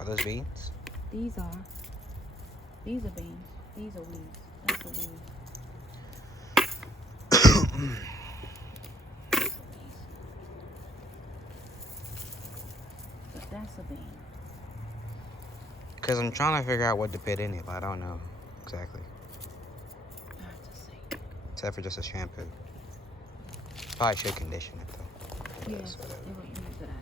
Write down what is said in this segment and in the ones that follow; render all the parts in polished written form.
Are those beans? These are beans. These are leaves. That's a leaf. But that's a bean. Because I'm trying to figure out what to put in it, but I don't know exactly. I have to see. Except for just a shampoo. Probably should condition it though. Yes, it would be a good idea.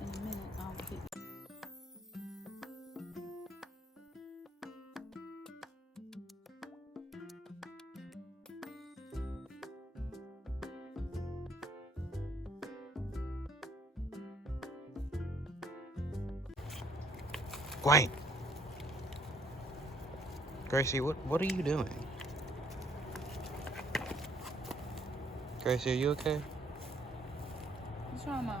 In a minute, I'll get. Wait. Gracie, what are you doing? Gracie, are you okay? What's wrong, Mom?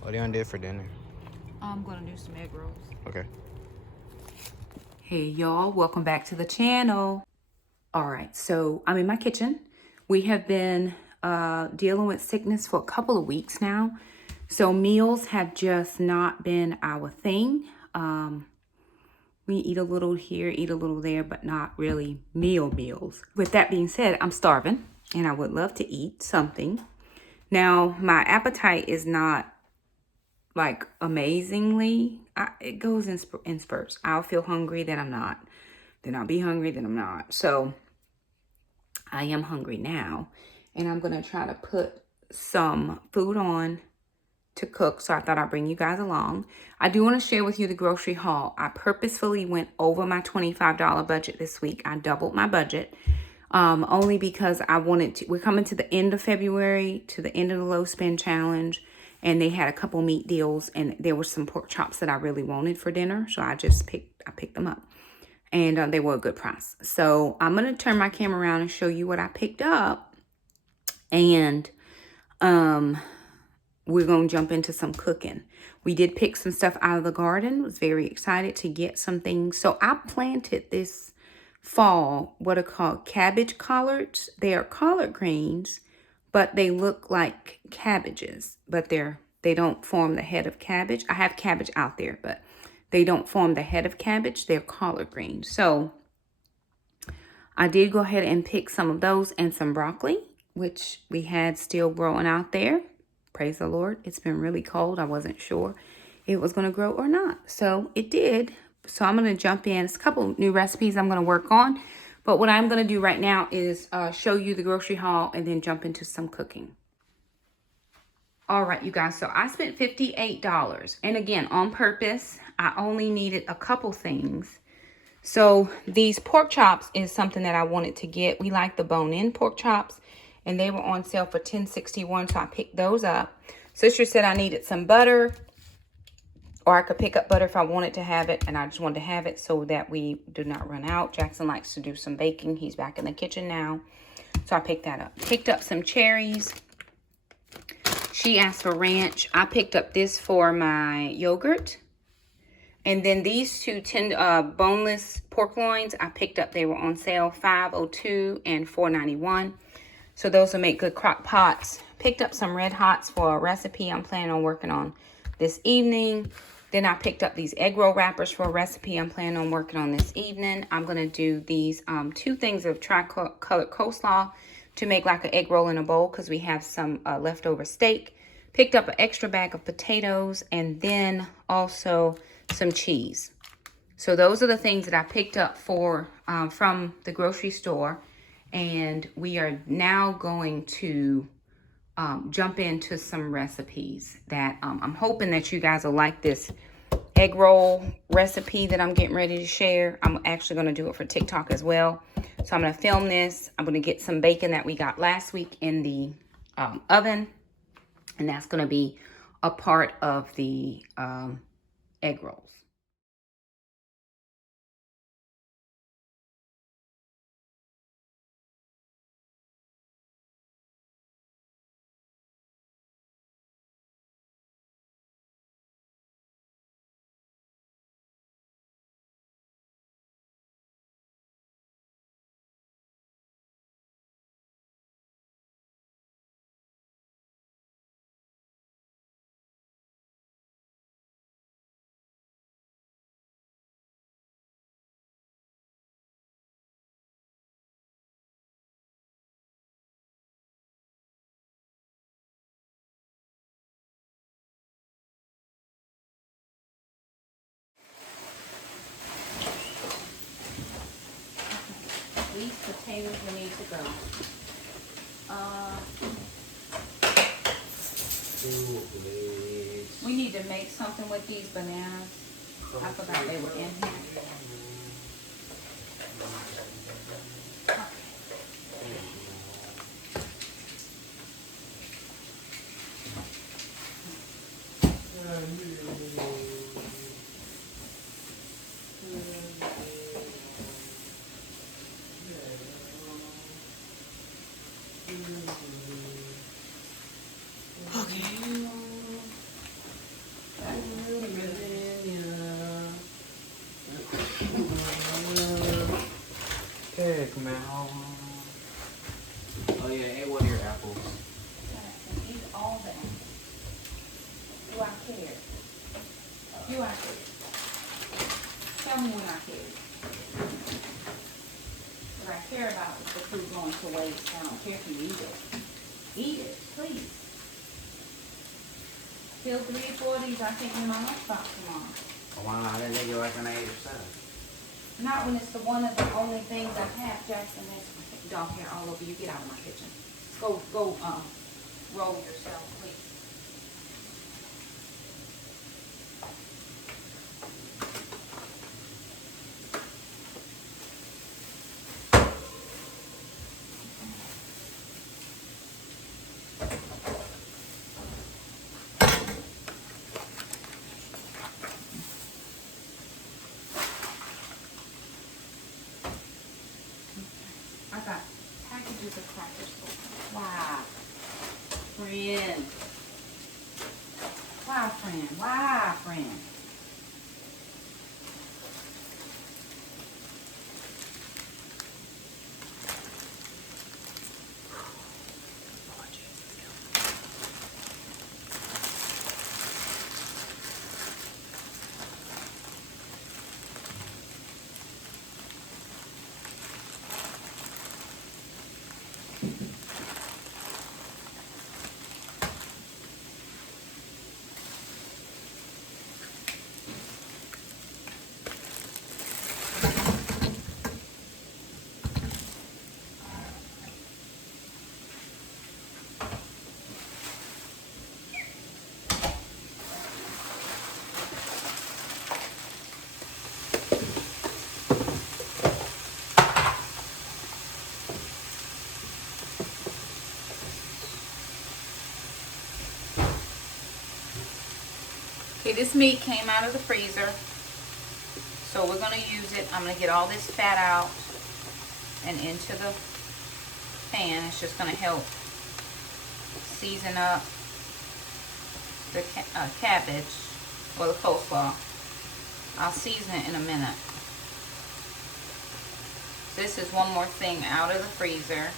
What are you gonna do for dinner? I'm gonna do some egg rolls. Okay. Hey y'all, welcome back to the channel. All right, so I'm in my kitchen. We have been dealing with sickness for a couple of weeks now. So meals have just not been our thing. We eat a little here, eat a little there, but not really meals. With that being said, I'm starving and I would love to eat something. Now, my appetite is not like amazingly. It goes in spurts. I'll feel hungry, then I'm not. Then I'll be hungry, then I'm not. So I am hungry now. And I'm going to try to put some food on to cook. So I thought I'd bring you guys along. I do want to share with you the grocery haul. I purposefully went over my $25 budget this week. I doubled my budget. Only because I wanted to. We're coming to the end of February, to the end of the low spend challenge. And they had a couple meat deals. And there were some pork chops that I really wanted for dinner. So I picked them up. And they were a good price. So I'm going to turn my camera around and show you what I picked up. And we're going to jump into some cooking. We did pick some stuff out of the garden. Was very excited to get some things. So I planted this fall what are called cabbage collards. They are collard greens, but they look like cabbages. But they don't form the head of cabbage. I have cabbage out there, but they don't form the head of cabbage. They're collard greens. So I did go ahead and pick some of those and some broccoli, which we had still growing out there. Praise the Lord. It's been really cold. I wasn't sure it was going to grow or not. So it did. So I'm going to jump in. It's a couple new recipes I'm going to work on. But what I'm going to do right now is show you the grocery haul and then jump into some cooking. All right, you guys. So I spent $58. And again, on purpose, I only needed a couple things. So these pork chops is something that I wanted to get. We like the bone-in pork chops. And they were on sale for $10.61, so I picked those up. Sister said I needed some butter, or I could pick up butter if I wanted to have it, and I just wanted to have it so that we do not run out. Jackson likes to do some baking. He's back in the kitchen now, so I picked that up. Picked up some cherries. She asked for ranch. I picked up this for my yogurt. And then these two boneless pork loins, I picked up. They were on sale, $5.02 and $4.91. So those will make good crock pots. Picked up some red hots for a recipe I'm planning on working on this evening. Then I picked up these egg roll wrappers for a recipe I'm planning on working on this evening. I'm going to do these two things of tri-colored coleslaw to make like an egg roll in a bowl because we have some leftover steak. Picked up an extra bag of potatoes and then also some cheese. So those are the things that I picked up for from the grocery store. And we are now going to jump into some recipes that I'm hoping that you guys will like this egg roll recipe that I'm getting ready to share. I'm actually going to do it for TikTok as well. So I'm going to film this. I'm going to get some bacon that we got last week in the oven. And that's going to be a part of the egg rolls. containers we need to go. We need to make something with these bananas. I forgot they were in here. Okay, come out. Oh yeah, ate one of your apples. Eat all that. Do I care? Do I care? Tell me when I care. What I care about is the food going to waste. I don't care if you eat it. Eat it, please. Fill 3 or 4 of these. I think in my lunchbox tomorrow. Why not? I didn't think you like an 8 or 7. Not when it's the one of the only things I have. Jackson, there's dog hair all over you. Get out of my kitchen. Go, roll yourself, please. I got packages of crackers. Wow. Friend. Why, friend? Why, friend? Okay, this meat came out of the freezer, so we're going to use it. I'm going to get all this fat out and into the pan. It's just going to help season up the cabbage or the coleslaw. I'll season it in a minute. This is one more thing out of the freezer.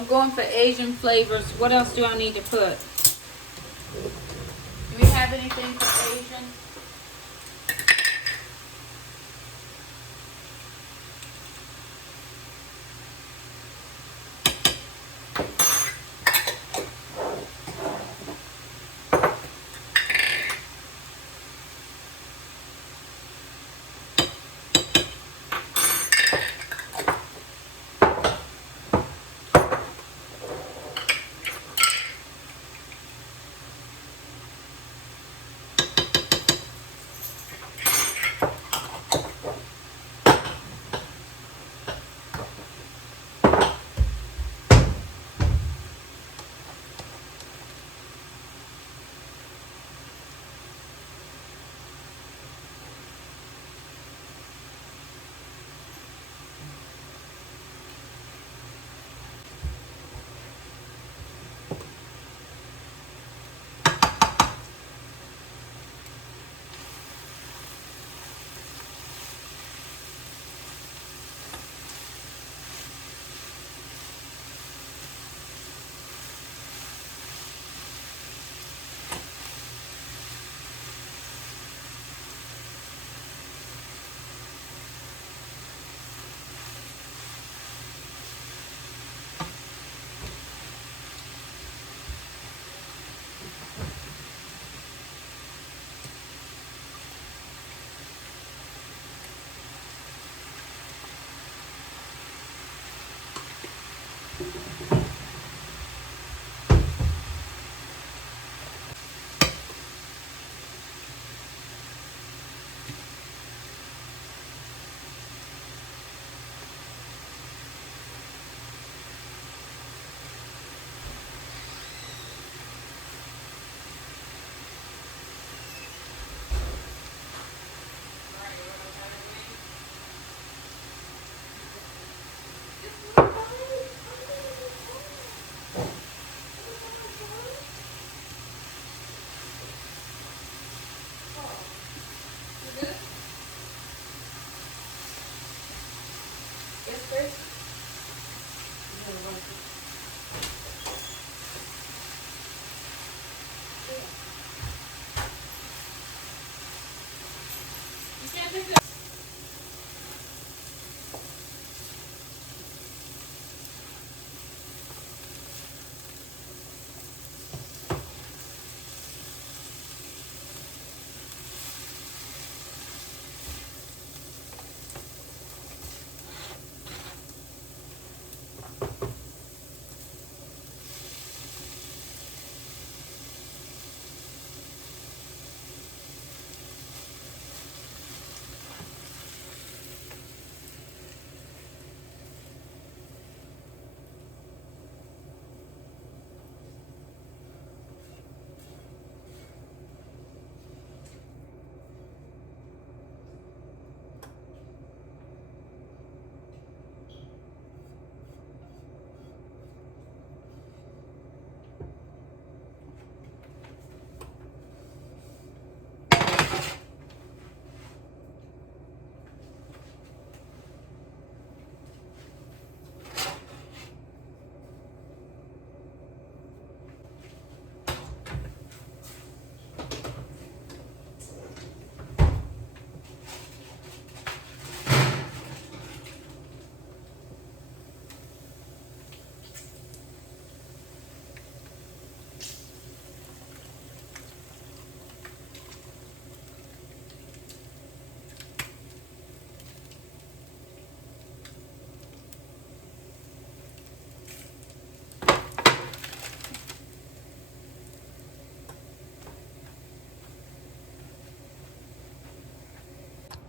I'm going for Asian flavors. What else do I need to put? Do we have anything for Asian?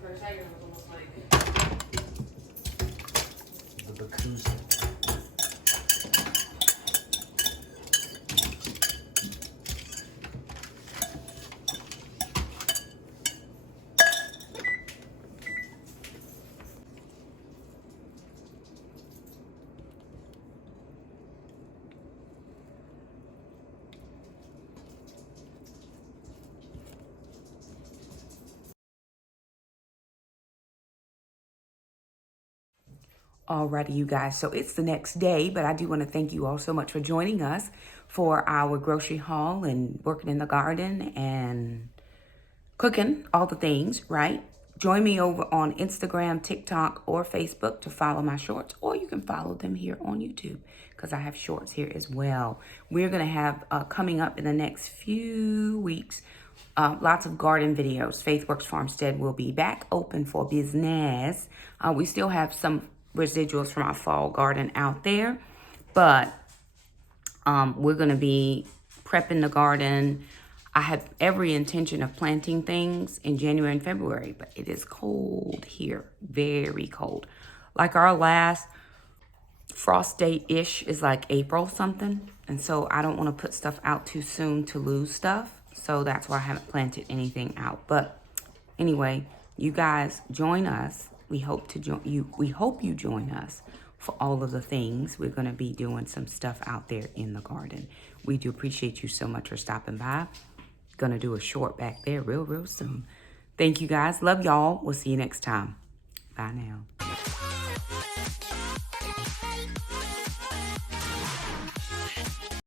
For a second, it was almost like the Bakuza. Alrighty, you guys. So it's the next day, but I do want to thank you all so much for joining us for our grocery haul and working in the garden and cooking all the things, right? Join me over on Instagram, TikTok, or Facebook to follow my shorts, or you can follow them here on YouTube because I have shorts here as well. We're going to have coming up in the next few weeks lots of garden videos. Faithworks Farmstead will be back open for business. We still have some residuals from our fall garden out there, but we're going to be prepping the garden. I have every intention of planting things in January and February, but it is cold here, very cold. Like our last frost date-ish is like April something, and so I don't want to put stuff out too soon to lose stuff. So that's why I haven't planted anything out. But anyway, you guys join us. We hope to join you. We hope you join us for all of the things. We're going to be doing some stuff out there in the garden. We do appreciate you so much for stopping by. Gonna do a short back there real soon. Thank you guys. Love y'all. We'll see you next time. Bye now.